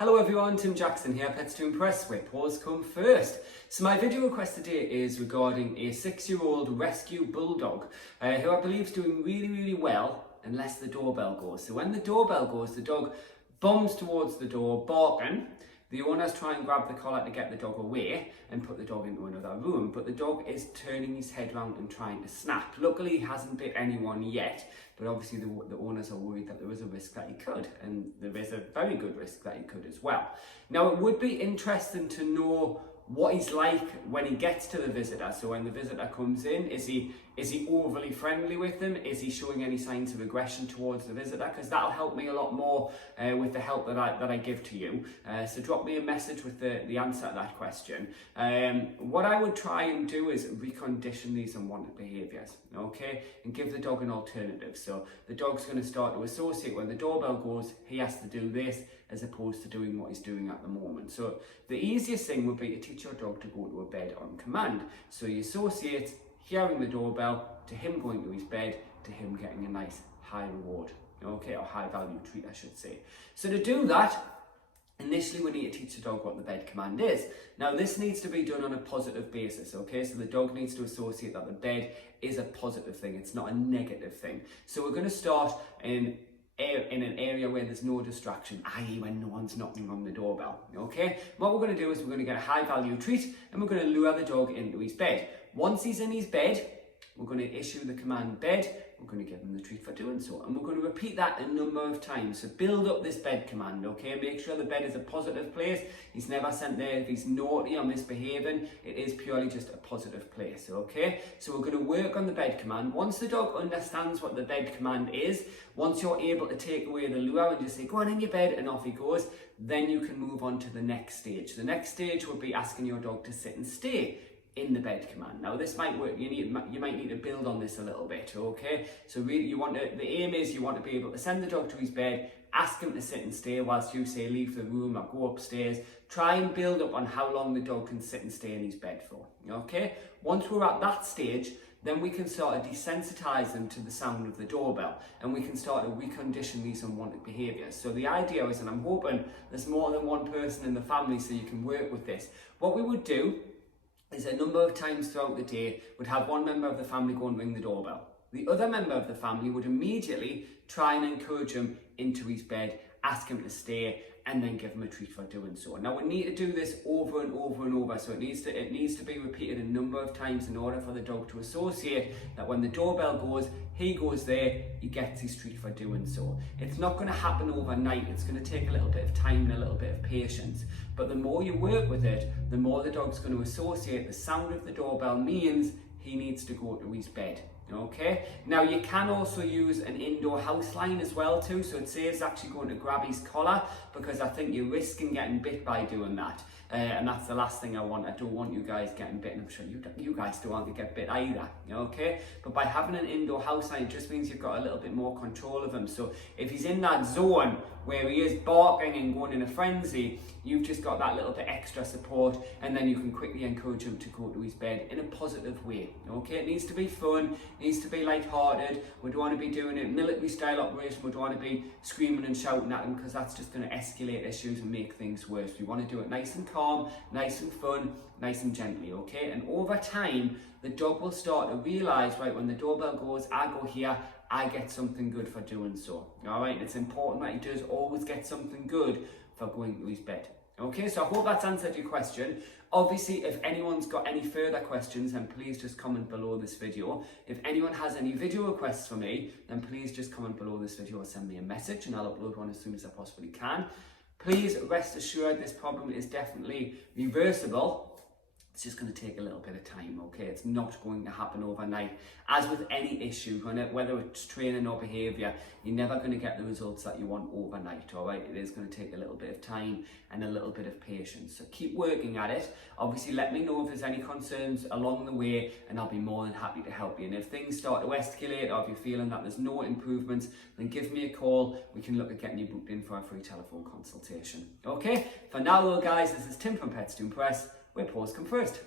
Hello everyone, Tim Jackson here, Pets to Impress, where paws come first. So my video request today is regarding a 6-year-old rescue bulldog who I believe is doing really well unless the doorbell goes. So when the doorbell goes, the dog bombs towards the door barking. The owners try and grab the collar to get the dog away and put the dog into another room, but the dog is turning his head round and trying to snap. Luckily, he hasn't bit anyone yet, but obviously the owners are worried that there is a risk that he could, and there is a very good risk that he could as well. Now, it would be interesting to know what he's like when he gets to the visitor. So when the visitor comes in, is he overly friendly with them? Is he showing any signs of aggression towards the visitor? Because that'll help me a lot more with the help that I give to you. So drop me a message with the answer to that question. What I would try and do is recondition these unwanted behaviours, okay? And give the dog an alternative. So the dog's going to start to associate when the doorbell goes, he has to do this, as opposed to doing what he's doing at the moment. So the easiest thing would be to teach your dog to go to a bed on command. So you associate hearing the doorbell to him going to his bed, to him getting a nice high reward, okay, or high value treat, I should say. So to do that, initially we need to teach the dog what the bed command is. Now this needs to be done on a positive basis, okay? So the dog needs to associate that the bed is a positive thing, it's not a negative thing. So we're going to start in an area where there's no distraction, i.e. when no one's knocking on the doorbell, okay? What we're going to do is we're going to get a high value treat and we're going to lure the dog into his bed. Once he's in his bed, we're going to issue the command bed, we're going to give him the treat for doing so. And we're going to repeat that a number of times. So build up this bed command, okay? Make sure the bed is a positive place. He's never sent there if he's naughty or misbehaving. It is purely just a positive place, okay? So we're going to work on the bed command. Once the dog understands what the bed command is, once you're able to take away the lure and just say, go on in your bed, and off he goes, then you can move on to the next stage. The next stage would be asking your dog to sit and stay in the bed command. Now this might work, you might need to build on this a little bit, okay? So really the aim is you want to be able to send the dog to his bed, ask him to sit and stay whilst you say leave the room or go upstairs. Try and build up on how long the dog can sit and stay in his bed for, okay? Once we're at that stage, then we can start to desensitize them to the sound of the doorbell, and we can start to recondition these unwanted behaviors. So the idea is, and I'm hoping there's more than one person in the family so you can work with this, what we would do is a number of times throughout the day would have one member of the family go and ring the doorbell. The other member of the family would immediately try and encourage him into his bed, ask him to stay, and then give him a treat for doing so. Now we need to do this over and over and over, so it needs to be repeated a number of times in order for the dog to associate that when the doorbell goes, he goes there, he gets his treat for doing so. It's not going to happen overnight, it's going to take a little bit of time and a little bit of patience. But the more you work with it, the more the dog's going to associate the sound of the doorbell means he needs to go to his bed. Okay, now you can also use an indoor house line as well too, so it saves actually going to grab his collar, because I think you're risking getting bit by doing that, and that's the last thing I want. I don't want you guys getting bitten. I'm sure you guys don't want to get bit either, okay? But by having an indoor house line, it just means you've got a little bit more control of him. So if he's in that zone where he is barking and going in a frenzy, you've just got that little bit extra support, and then you can quickly encourage him to go to his bed in a positive way, okay? It needs to be fun, it needs to be light-hearted. We don't want to be doing it military-style operation. We don't want to be screaming and shouting at him, because that's just going to escalate issues and make things worse. We want to do it nice and calm, nice and fun, nice and gently, okay? And over time, the dog will start to realise, right, when the doorbell goes, I go here, I get something good for doing so. All right, it's important that he does always get something good for going to his bed. Okay, so I hope that's answered your question. Obviously, if anyone's got any further questions, then please just comment below this video. If anyone has any video requests for me, then please just comment below this video or send me a message, and I'll upload one as soon as I possibly can. Please rest assured this problem is definitely reversible. It's just going to take a little bit of time, okay? It's not going to happen overnight. As with any issue, whether it's training or behaviour, you're never going to get the results that you want overnight, all right? It is going to take a little bit of time and a little bit of patience. So keep working at it. Obviously, let me know if there's any concerns along the way, and I'll be more than happy to help you. And if things start to escalate, or if you're feeling that there's no improvements, then give me a call. We can look at getting you booked in for a free telephone consultation, okay? For now, though, guys, this is Tim from Pets to Impress, where paws come first.